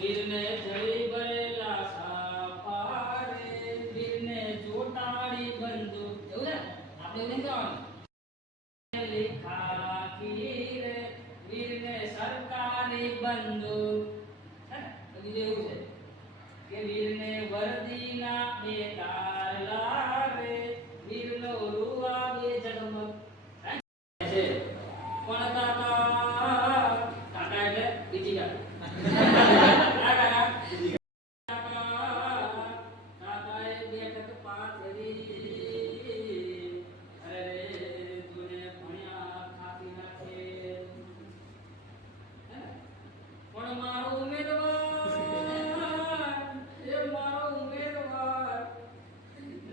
વીરને જળી ભરેલા સાપા રે, વીરને ચોટાડી બંદૂક. એવું ને આપણે એવું નહીં કહેવાનું. લીખાકી રે, વીરને સરકારી બંદૂક. હે ને? તો બીજું એવું છે કે વીરને વર્દીના બે તારલા રે, વીરનો રૂવા બે ઝગમગ. છે પણ કાકા, કાકા એટલે બીજી કાકા. કાકાએ બેઠક પાથરી, અરે રે તુને ભણ્યા ખાતી નાખે. પણ મારો ઉમેદવાર, એ મારો ઉમેદવાર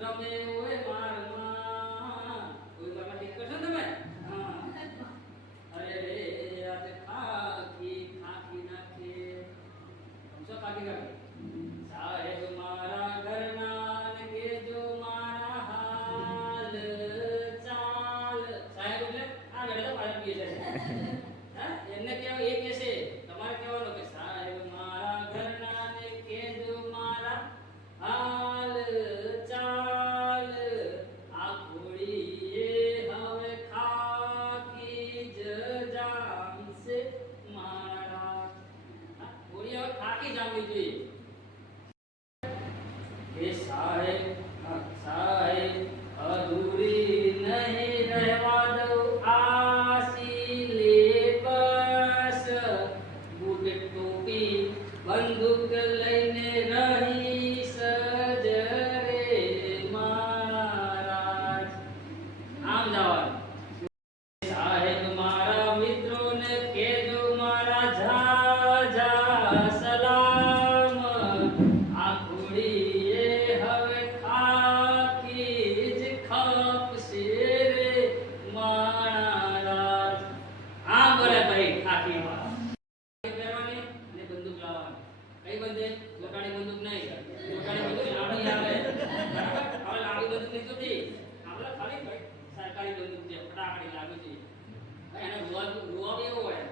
રમે ઓય મારમાં. કોઈ મારમાં ઠીક કરશો ને તમે? હા. અરે રે આ તે ખાખી નાખે. સમજો ખાખી નાખે. સાહેબ મારા ઘરના ને કેજો મારા હાલ ચાલ. સાહેબ એટલે આ ઘરે તો પાછળ પીએ છે. હા એમને કહેવાય, એ કહેશે તમારે કહેવાનું કે સાહેબ મારા ઘરના ને કેજો મારા હાલ ચાલ. આ ઘોડીએ હવે ખાખી જ જામશે મારા. ઘોડી હવે ખાખી જામવી જોઈએ. એ સાહેબ અધૂરી નહીં રહેવા દઉં આસી લે બસ. બુટ ટોપી બંદૂક લઈને રહીશ જ રે મહારાજ. આમ જવાનું. સાહેબ મારા મિત્રોને કહેજો મારા ઝાઝા સલામ. આ ઘોડીએ હવે ખાખી જ ખપશે રે મહારાજ. આમ બોલે ભાઈ ખાખી પહેરવાની અને બંદૂક લાવવાની. કઈ બંદે? લોટાની બંદૂક નહીં. લોટાની બંદૂક લાવડી આવે. બરાબર? હવે લાવડી બંદૂક નહીં જોતી. આપણે ખાલી સરકારી બંદૂક છે, ફટાકડી લાગી છે. એને રોવા એવો હોય.